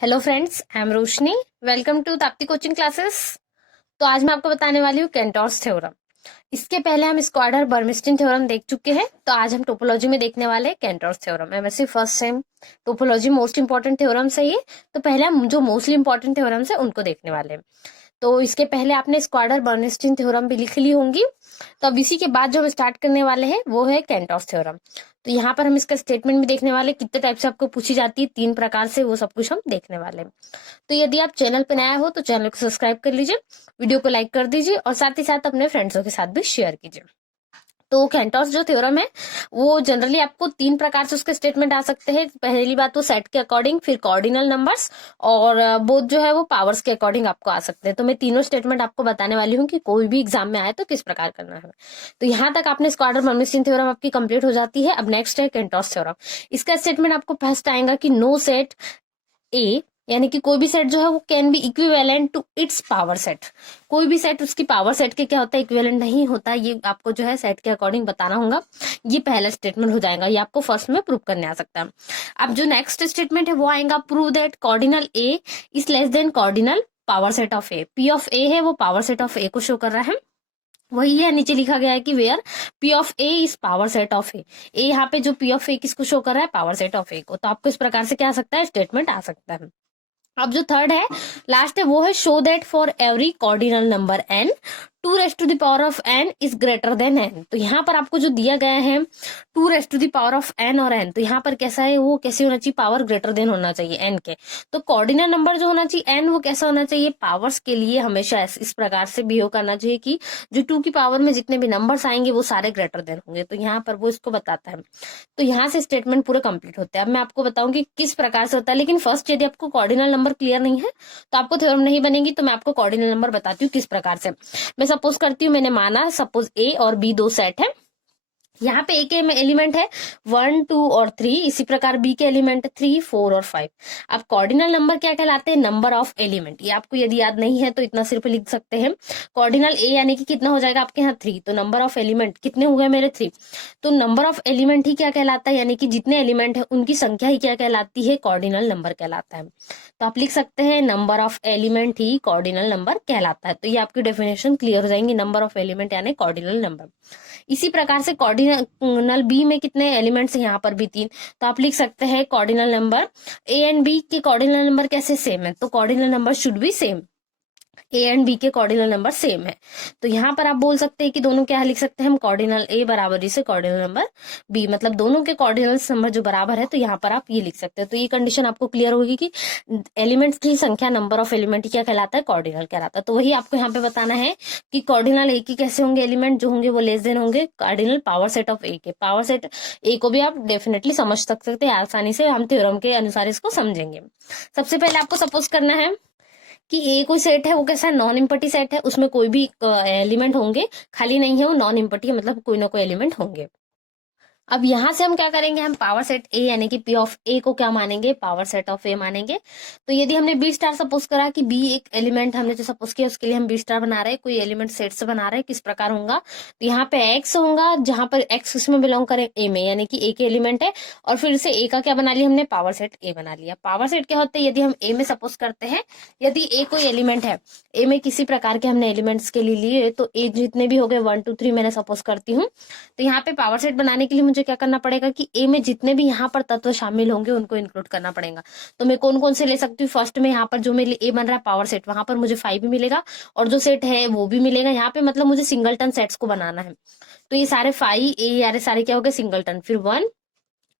Hello friends, I am Roshni. Welcome to Tapti coaching classes. तो आज मैं आपको बताने वाली हूँ केंटोर्स थ्योरम। इसके पहले हम स्क्वाडर बर्मिस्टिन थ्योरम देख चुके हैं, तो आज हम टोपोलॉजी में देखने वाले हैं Cantor's theorem. MSc first sem topology most important theorems है ये। तो पहले हम जो मोस्टली इंपॉर्टेंट थ्योरम्स है उनको देखने वाले हैं। तो इसके पहले आपने स्क्वाडर बर्नस्टीन थ्योरम भी लिख ली होंगी। तो अब इसी के बाद जो हम स्टार्ट करने वाले हैं वो है केंटोर्स थ्योरम। तो यहाँ पर हम इसका स्टेटमेंट भी देखने वाले, कितने टाइप से आपको पूछी जाती है, 3 प्रकार से, वो सब कुछ हम देखने वाले हैं। तो यदि आप चैनल पर नया हो तो चैनल को सब्सक्राइब कर लीजिए, वीडियो को लाइक कर दीजिए और साथ ही साथ अपने फ्रेंड्सों के साथ भी शेयर कीजिए। तो केंटोर्स जो थ्योरम है वो जनरली आपको 3 प्रकार से उसके स्टेटमेंट आ सकते हैं। पहली बात तो सेट के अकॉर्डिंग, फिर कॉर्डिनल नंबर्स और बोथ जो है वो पावर्स के अकॉर्डिंग आपको आ सकते हैं। तो मैं तीनों स्टेटमेंट आपको बताने वाली हूँ कि कोई भी एग्जाम में आए तो किस प्रकार करना है। तो यहाँ तक आपने स्क्वाडर बर्नस्टीन थ्योरम आपकी कंप्लीट हो जाती है। अब नेक्स्ट है केंटोर्स थ्योरम। इसका स्टेटमेंट आपको फर्स्ट आएगा कि नो सेट ए, यानी कि कोई भी सेट जो है वो can be equivalent to its power set. कोई भी सेट उसकी पावर सेट के क्या होता है, इक्विवेलेंट नहीं होता। ये आपको जो है सेट के अकॉर्डिंग बताना होगा। ये पहला स्टेटमेंट हो जाएगा, ये आपको फर्स्ट में प्रूव करने आ सकता है। अब जो नेक्स्ट स्टेटमेंट है वो आएगा, prove that cardinal A is less than cardinal power set of A. P of A है वो पावर सेट ऑफ ए को शो कर रहा है। वही है, नीचे लिखा गया है कि where P of A is power set of A. यहाँ पे जो पी ऑफ ए किसको शो कर रहा है, पावर सेट ऑफ ए को। तो आपको इस प्रकार से क्या आ सकता है, स्टेटमेंट आ सकता है। अब जो थर्ड है, लास्ट है, वो है show that for every cardinal number n 2 raised to the power of n is greater than n। तो यहाँ पर आपको जो दिया गया है 2 raised to the power of n और n, तो यहाँ पर कैसा है, वो कैसे होना चाहिए, पावर ग्रेटर देन होना चाहिए n के। तो कॉर्डिनल नंबर जो होना चाहिए n, वो कैसा होना चाहिए, पावर्स के लिए हमेशा इस प्रकार से बिहेव करना चाहिए कि जो 2 की पावर में जितने भी नंबर्स आएंगे वो सारे ग्रेटर देन होंगे। तो यहाँ पर वो इसको बताता है। तो यहाँ से स्टेटमेंट पूरे कंप्लीट होते हैं। अब मैं आपको बताऊं कि किस प्रकार से होता है, लेकिन फर्स्ट यदि आपको कॉर्डिनल नंबर क्लियर नहीं है तो आपको थ्योरम नहीं बनेगी। तो मैं आपको कॉर्डिनल नंबर बताती हूँ किस प्रकार से। मैं सपोज करती हूँ, मैंने माना सपोज ए और बी दो सेट है। यहाँ पे ए के एलिमेंट है 1, 2 और 3, इसी प्रकार बी के एलिमेंट 3, 4 और 5। अब कॉर्डिनल नंबर क्या कहलाते हैं, नंबर ऑफ एलिमेंट। ये आपको यदि याद नहीं है तो इतना सिर्फ लिख सकते हैं। कॉर्डिनल ए यानी कि कितना हो जाएगा आपके यहाँ 3, तो नंबर ऑफ एलिमेंट कितने हुए मेरे 3। तो नंबर ऑफ एलिमेंट ही क्या कहलाता है, यानी कि जितने एलिमेंट है उनकी संख्या ही क्या कहलाती है, कॉर्डिनल नंबर कहलाता है। तो आप लिख सकते हैं number of element he cardinal number कहलाता है। तो ये आपकी डेफिनेशन क्लियर हो जाएंगी, नंबर ऑफ एलिमेंट यानी कॉर्डिनल नंबर। इसी प्रकार से कॉर्डिनल बी में कितने एलिमेंट्स हैं, यहाँ पर भी 3। तो आप लिख सकते हैं cardinal number A and B के कॉर्डिनल नंबर कैसे सेम है, तो cardinal number should be same. A and B के कॉर्डिनल नंबर सेम है। तो यहाँ पर आप बोल सकते हैं कि दोनों क्या लिख सकते हैं हम, कॉर्डिनल ए बराबर से कॉर्डिनल नंबर बी, मतलब दोनों के कॉर्डिनल नंबर जो बराबर है। तो यहाँ पर आप ये लिख सकते हैं। तो ये कंडीशन आपको क्लियर होगी कि एलिमेंट्स की संख्या, नंबर ऑफ एलिमेंट क्या कहलाता है, कॉर्डिनल कहलाता है। तो वही आपको यहाँ पे बताना है कि कॉर्डिनल ए की कैसे होंगे एलिमेंट, जो होंगे वो लेस देन होंगे cardinal power set of A के। पावर सेट ए को भी आप डेफिनेटली समझ सकते हैं आसानी से, हम थ्योरम के अनुसार इसको समझेंगे। सबसे पहले आपको सपोज करना है कि ए कोई सेट है, वो कैसा है, नॉन इम्पटी सेट है, उसमें कोई भी एलिमेंट होंगे, खाली नहीं है वो, नॉन इम्पटी है, मतलब कोई ना कोई एलिमेंट होंगे। अब यहां से हम क्या करेंगे, हम पावर सेट ए यानी कि पी ऑफ ए को क्या मानेंगे, पावर सेट ऑफ ए मानेंगे। तो यदि हमने बी स्टार सपोज करा कि बी एक एलिमेंट हमने जो सपोज किया उसके लिए हम बी स्टार बना रहे हैं, कोई एलिमेंट सेट से बना रहे हैं, किस प्रकार होगा, तो यहाँ पे एक्स होगा, जहां पर एक्स उसमें बिलोंग करे ए में, यानी कि ए के एलिमेंट है। और फिर से ए का क्या बना लिया हमने, पावर सेट ए बना लिया। पावर सेट क्या होता है, यदि हम ए में सपोज करते हैं, यदि ए कोई एलिमेंट है, ए में किसी प्रकार के हमने एलिमेंट्स के लिए लिए, तो ए जितने भी हो गए 1, 2, 3 मैंने सपोज करती हूँ। तो यहाँ पे पावर सेट बनाने के लिए मुझे क्या करना पड़ेगा कि ए में जितने भी यहाँ पर तत्व शामिल होंगे उनको इंक्लूड करना पड़ेगा। तो मैं कौन कौन से ले सकती हूँ, फर्स्ट में यहाँ पर जो मेरे लिए ए बन रहा है पावर सेट, वहां पर मुझे 5 भी मिलेगा और जो सेट है वो भी मिलेगा। यहाँ पे मतलब मुझे सिंगलटन सेट्स को बनाना है। तो ये सारे 5 ए यारे सारे क्या हो गए, सिंगलटन, फिर 1,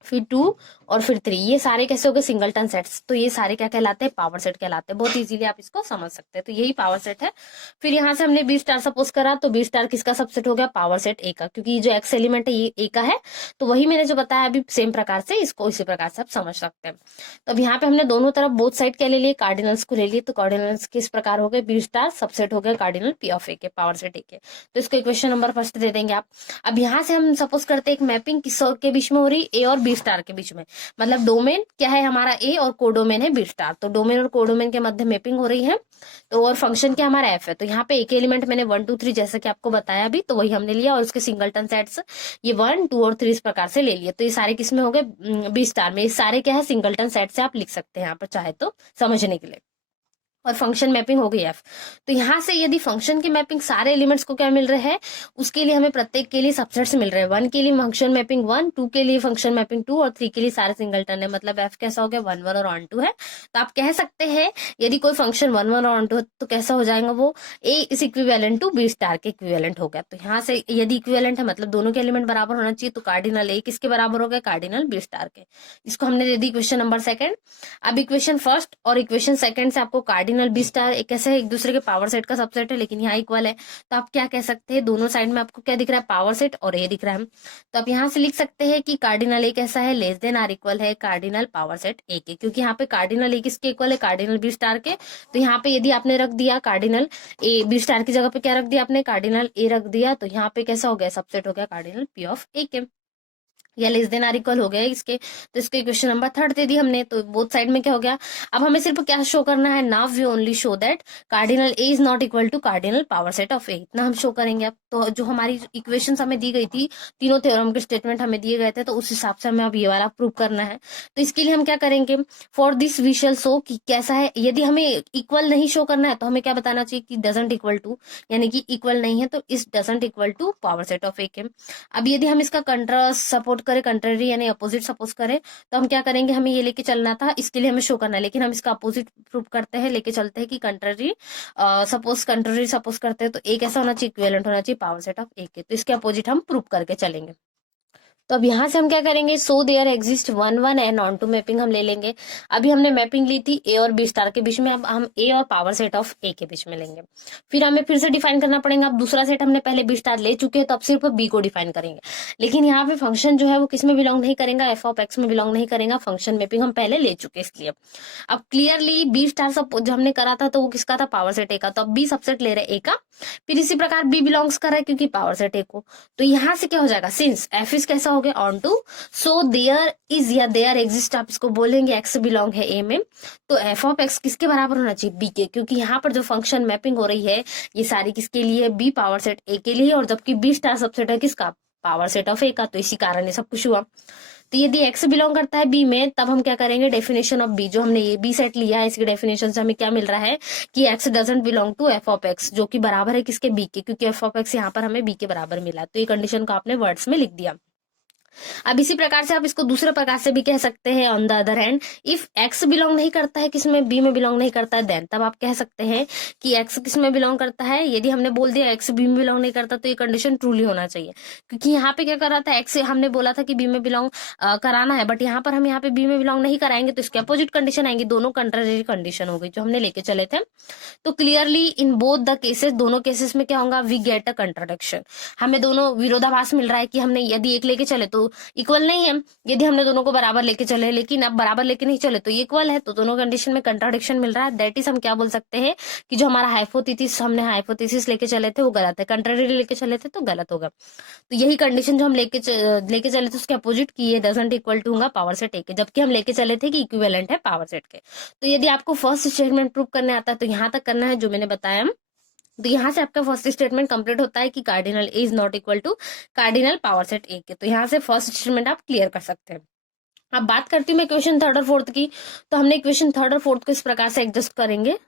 फिर 2 और फिर 3, ये सारे कैसे हो गए, सिंगलटन सेट्स। तो ये सारे क्या कहलाते हैं, पावर सेट कहलाते हैं। बहुत इजीली आप इसको समझ सकते हैं। तो यही पावर सेट है। फिर यहाँ से हमने बी स्टार सपोज करा, तो बी स्टार किसका सबसेट हो गया, पावर सेट ए का, क्योंकि जो एक्स एलिमेंट है ये ए का है। तो वही मैंने जो बताया अभी सेम प्रकार से इसको इसी प्रकार से आप समझ सकते हैं। तो अब यहाँ पे हमने दोनों तरफ बोथ साइड क्या ले लिए, कार्डिनल्स को ले लिए। तो कार्डिनल्स किस प्रकार हो गए, बी स्टार सबसेट हो गए कार्डिनल पी ऑफ ए के, पावर सेट ए के। तो इसको इक्वेशन नंबर फर्स्ट दे देंगे आप। अब यहाँ से हम सपोज करते हैं एक मैपिंग किस के बीच में हो रही, ए और बी स्टार के बीच में, मतलब डोमेन क्या है हमारा ए और कोडोमेन है बी स्टार, तो डोमेन और कोडोमेन के मध्य मैपिंग हो रही है। तो और फंक्शन क्या हमारा एफ है, तो यहाँ पे एक एलिमेंट मैंने 1 2 3 जैसे कि आपको बताया अभी, तो वही हमने लिया और उसके सिंगलटन सेट्स ये 1 2 और 3 इस प्रकार से ले लिए। तो ये सारे किसमें हो गए बी स्टार में, ये सारे क्या है सिंगलटन सेट से आप लिख सकते हैं यहाँ पर चाहे तो समझने के लिए। और फंक्शन मैपिंग हो गई एफ। तो यहाँ से यदि फंक्शन की मैपिंग सारे एलिमेंट्स को क्या मिल रहे हैं, उसके लिए हमें प्रत्येक के लिए सबसेट्स मिल रहे हैं। 1 के लिए फंक्शन मैपिंग 1, 2 के लिए फंक्शन मैपिंग 2 और 3 के लिए सारे सिंगलटन है, मतलब एफ कैसा हो गया 1 1 और ऑन 2 है। तो आप कह सकते हैं यदि कोई फंक्शन 1 1 और ऑन 2 है तो कैसा हो जाएगा वो, A is equivalent to B star के इक्विवेलेंट हो गया। तो यहाँ से यदि इक्विवेलेंट है मतलब दोनों के एलिमेंट बराबर होना चाहिए, तो कार्डिनल ए किसके बराबर हो गया, कार्डिनल बी स्टार के। इसको हमने दे दी इक्वेशन नंबर सेकंड। अब इक्वेशन फर्स्ट और इक्वेशन सेकंड से आपको कार्डिनल बी स्टार कैसे एक दूसरे के पावर सेट का सबसेट है लेकिन यहाँ इक्वल है, तो आप क्या कह सकते हैं, दोनों साइड में आपको क्या दिख रहा है, पावर सेट और ए दिख रहा है। तो आप यहाँ से लिख सकते हैं कि कार्डिनल ए कैसा है, लेस देन आर इक्वल है कार्डिनल पावर सेट ए के, क्योंकि यहाँ पे कार्डिनल ए किसके इक्वल है, कार्डिनल बी स्टार के। तो यहाँ पे यदि आपने रख दिया कार्डिनल ए बी स्टार की जगह पे क्या रख दिया आपने, कार्डिनल ए रख दिया, तो यहाँ पे कैसा हो गया, सबसेट हो गया कार्डिनल पी ऑफ ए के, या लेस देन आर इक्वल हो गया इसके। तो इसके इक्वेशन नंबर थर्ड दे दी हमने, तो बोथ साइड में क्या हो गया। अब हमें सिर्फ क्या शो करना है, now we only show that cardinal A is not equal to cardinal power set of A, इतना हम शो करेंगे। अब तो जो हमारी इक्वेशन हमें दी गई थी, तीनों थ्योरम के स्टेटमेंट हमें दिए गए थे, तो उस हिसाब से हमें अब ये वाला प्रूव करना है। तो इसके लिए हम क्या करेंगे, for this we shall show कि कैसा है। यदि हमें इक्वल नहीं शो करना है तो हमें क्या बताना चाहिए कि डजंट इक्वल टू, यानी कि इक्वल नहीं है, तो इस doesn't equal to power set of A के। अब यदि हम इसका कंट्रास्ट सपोर्ट करें, कंट्रेरी यानी अपोजिट सपोज करें, तो हम क्या करेंगे, हमें ये लेके चलना था, इसके लिए हमें शो करना है, लेकिन हम इसका अपोजिट प्रूव करते हैं, लेके चलते हैं कि कंट्रेरी कंट्रेरी सपोज करते हैं, तो एक ऐसा होना चाहिए इक्विवेलेंट होना चाहिए पावर सेट ऑफ ए के, तो इसके अपोजिट हम प्रूव करके चलेंगे। तो अब यहाँ से हम क्या करेंगे, so there exist 1 1 and onto mapping हम ले लेंगे। अभी हमने मैपिंग ली थी ए और बी स्टार के बीच में, अब हम ए और पावर सेट ऑफ ए के बीच में लेंगे। फिर हमें फिर से डिफाइन करना पड़ेगा। अब दूसरा सेट हमने पहले बी स्टार ले चुके हैं, तो अब सिर्फ बी को डिफाइन करेंगे, लेकिन यहाँ पे फंक्शन जो है वो किस में बिलोंग नहीं करेगा, एफ ऑफ एक्स में बिलोंग नहीं करेगा, फंक्शन मैपिंग हम पहले ले चुके इसलिए। अब क्लियरली बी स्टार सब जो हमने करा था तो वो किसका था, पावर सेट ए का, तो अब बी सबसेट ले रहे ए का। फिर इसी प्रकार बी बिलोंग्स कर रहा है क्योंकि पावर सेट ए को, तो यहाँ से क्या हो जाएगा, सिंस एफ इज कैसा हो गया onto, so there is या देयर एग्जिस्ट, आप इसको बोलेंगे एक्स बिलोंग है ए में, तो एफ ऑफ एक्स किसके बराबर होना चाहिए, बी के, क्योंकि यहाँ पर जो फंक्शन मैपिंग हो रही है ये सारी किसके लिए, बी पावर सेट ए के लिए, और जबकि बी स्टार सबसेट है किसका, पावर सेट ऑफ ए का, तो इसी कारण ये सब कुछ हुआ। तो यदि एक्स बिलोंग करता है बी में, तब हम क्या करेंगे, डेफिनेशन ऑफ बी, जो हमने ये बी सेट लिया है इसकी डेफिनेशन से हमें क्या मिल रहा है कि X doesn't belong to F of X, जो कि बराबर है किसके, बी के, क्योंकि एफ ऑफ एक्स यहाँ पर हमें बी के बराबर मिला, तो ये कंडीशन को आपने वर्ड्स में लिख दिया। अब इसी प्रकार से आप इसको दूसरे प्रकार से भी कह सकते हैं, on the other hand if x belong नहीं करता है किसमें, बी में बिलोंग नहीं करता है, देन तब आप कह सकते हैं कि एक्स किस में बिलोंग करता है। यदि हमने बोल दिया एक्स बी में बिलोंग नहीं करता, तो ये कंडीशन ट्रूली होना चाहिए, क्योंकि यहाँ पे क्या कर रहा था, एक्स हमने बोला था कि बी में बिलोंग कराना है, बट यहाँ पर हम यहाँ पे बी में बिलोंग नहीं कराएंगे, तो इसके अपोजिट कंडीशन आएंगी, दोनों कंट्रारी कंडीशन हो गई जो हमने लेके चले थे। तो clearly in both the cases, दोनों केसेस में क्या होगा, वी गेट अ कंट्राडिक्शन, हमें दोनों विरोधाभास मिल रहा है कि हमने यदि एक लेके चले तो इक्वल नहीं है, यदि हमने दोनों को बराबर लेके चले, लेकिन अब बराबर लेके नहीं चले तो ये इक्वल है, तो दोनों कंडीशन में कंट्राडिक्शन मिल रहा है। दैट इज हम क्या बोल सकते हैं कि जो हमारा हाइपोथेसिस, हमने हाइपोथेसिस लेके चले थे वो गलत है, कंट्रारी लेके चले थे तो गलत होगा। तो यही कंडीशन जो हम लेके चले थे उसके अपोजिट की, ये डजंट इक्वल टू होगा पावर सेट ए के, जबकि हम लेके चले थे कि इक्विवेलेंट है पावर सेट के। तो यदि आपको फर्स्ट स्टेटमेंट प्रूव करने आता है तो यहाँ तक करना है जो मैंने बताया। तो यहाँ से आपका फर्स्ट स्टेटमेंट कंप्लीट होता है कि cardinal A is not equal to cardinal power set A के, तो यहाँ से फर्स्ट स्टेटमेंट आप क्लियर कर सकते हैं। अब बात करती हूँ मैं क्वेश्चन थर्ड और फोर्थ की, तो हमने क्वेश्चन थर्ड और फोर्थ को इस प्रकार से एडजस्ट करेंगे,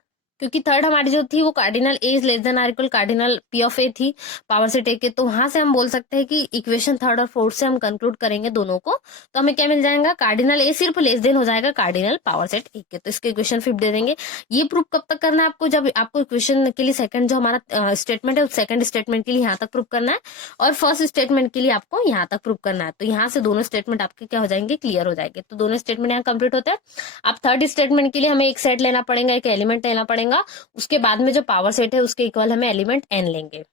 क्योंकि थर्ड हमारी जो थी वो cardinal A is less than or equal cardinal P of A थी, पावर सेट ए के, तो वहां से हम बोल सकते हैं कि इक्वेशन थर्ड और फोर्थ से हम कंक्लूड करेंगे दोनों को, तो हमें क्या मिल जाएगा, कार्डिनल ए सिर्फ लेस देन हो जाएगा कार्डिनल पावर सेट ए के, तो इसके इक्वेशन फिफ्थ दे देंगे। ये प्रूफ कब तक करना है आपको, जब आपको इक्वेशन के लिए सेकंड जो हमारा स्टेटमेंट है उस सेकंड स्टेटमेंट के लिए यहाँ तक प्रूफ करना है, और फर्स्ट स्टेटमेंट के लिए आपको यहाँ तक प्रूफ करना है, तो यहाँ से दोनों स्टेटमेंट आपके क्या हो जाएंगे, क्लियर हो जाएंगे। तो दोनों स्टेटमेंट यहाँ कंप्लीट होते हैं। अब थर्ड स्टेटमेंट के लिए हमें एक सेट लेना पड़ेगा, एक एलिमेंट लेना पड़ेगा, उसके बाद में जो पावर सेट है उसके इक्वल हमें एलिमेंट एन लेंगे।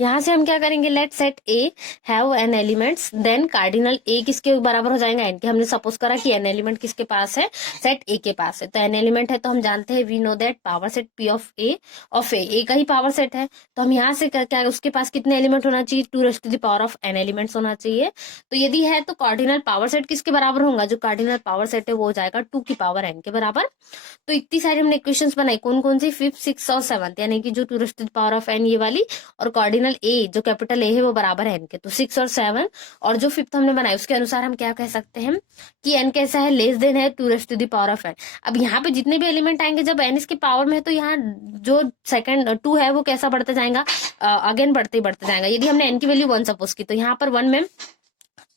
यहाँ से हम क्या करेंगे, let set A have n elements, then cardinal A किसके बराबर हो जाएगा, एन के। हमने सपोज करा कि एन एलिमेंट किसके पास है, सेट ए के पास है। तो एन एलिमेंट है तो हम जानते हैं, we know that power set P of A का ही पावर सेट है। तो हम यहाँ से क्या, उसके पास कितने एलिमेंट होना चाहिए, 2 ऑफ एन एलिमेंट्स होना चाहिए। तो यदि है तो कार्डिनल पावर सेट किसके बराबर होगा, जो कार्डिनल पावर सेट है वो हो जाएगा 2 के बराबर। तो इतनी सारी हमने इक्वेशंस बनाई, कौन कौन सी, 5, 6 और 7, यानी कि जो 2 ये वाली, और कार्डिनल ए जो कैपिटल ए है वो बराबर है एन के, तो 6 और 7। और जो फिफ्थ हमने बनाई उसके अनुसार हम क्या कह सकते हैं कि एन कैसा है, लेस देन है 2 एन। अब यहाँ पे जितने भी एलिमेंट आएंगे जब एन इसके पावर में है, तो यहाँ जो सेकंड 2 है वो कैसा बढ़ता जाएगा, अगेन बढ़ते ही बढ़ते जाएगा। यदि हमने एन की वैल्यू 1 सपोज की, तो यहाँ पर 1 में,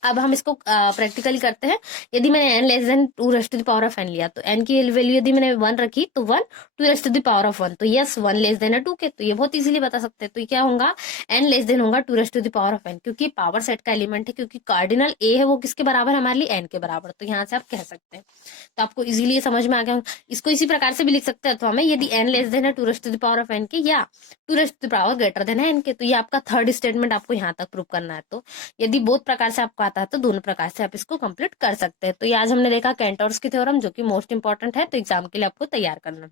अब हम इसको प्रैक्टिकली करते हैं। यदि मैंने n लेस देन 2 n लिया, तो n की वैल्यू यदि मैंने 1 रखी तो 1 2 1, तो यस 1 लेस देन है 2 के, तो ये बहुत इजीली बता सकते हैं। तो ये क्या होगा, n लेस देन होगा 2 n, क्योंकि पावर सेट का एलिमेंट है, क्योंकि कार्डिनल a है वो किसके बराबर है, हमारे लिए n के बराबर। तो यहाँ से आप कह सकते हैं। तो आपको इजीली ये समझ में आ गया। इसको इसी प्रकार से भी लिख सकते हैं, तो हमें यदि n लेस देन है 2 n के, या 2 ग्रेटर देन है n के, तो ये आपका थर्ड स्टेटमेंट आपको यहाँ तक प्रूव करना है। तो यदि बहुत प्रकार से आपको आता है तो दोनों प्रकार से आप इसको कंप्लीट कर सकते हैं। तो ये आज हमने देखा केंटोर्स की थ्योरम, जो कि मोस्ट इंपॉर्टेंट है, तो एग्जाम के लिए आपको तैयार करना।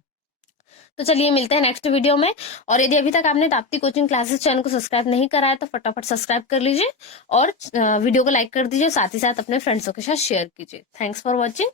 तो चलिए मिलते हैं नेक्स्ट वीडियो में। और यदि अभी तक आपने ताप्ती कोचिंग क्लासेस चैनल को सब्सक्राइब नहीं करा है तो फटाफट सब्सक्राइब कर लीजिए, और वीडियो को लाइक कर दीजिए, साथ ही साथ अपने फ्रेंड्सों के साथ शेयर कीजिए। Thanks for watching.